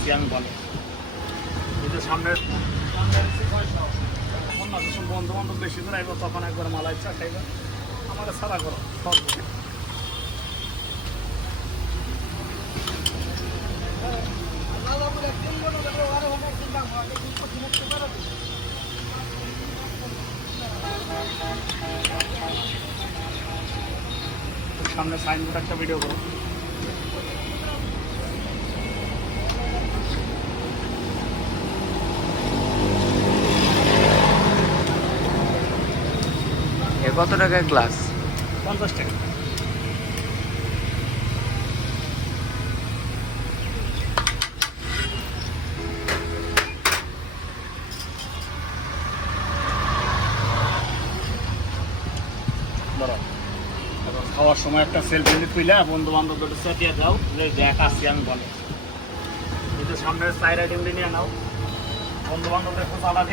ASEAN বলে। এই যে সামনের বন্ধু বান্ধব বেশি করে আইব, তখন একবার মালাই চা খাইবা, আমাকে ছাড়া করো সব। সামনে সাইনবোর্ড একটা ভিডিও করো। কত টাকা গ্লাস? 50 টাকা। খাওয়ার সময় একটা সেলফি তুইলা বন্ধু বান্ধবদের চেপিয়ে দাও, যে দেখ আসিয়ান বলে। এই যে সামনের সাইড আইটেম নিয়ে নাও, বন্ধু বান্ধবদের খুব আলাদা।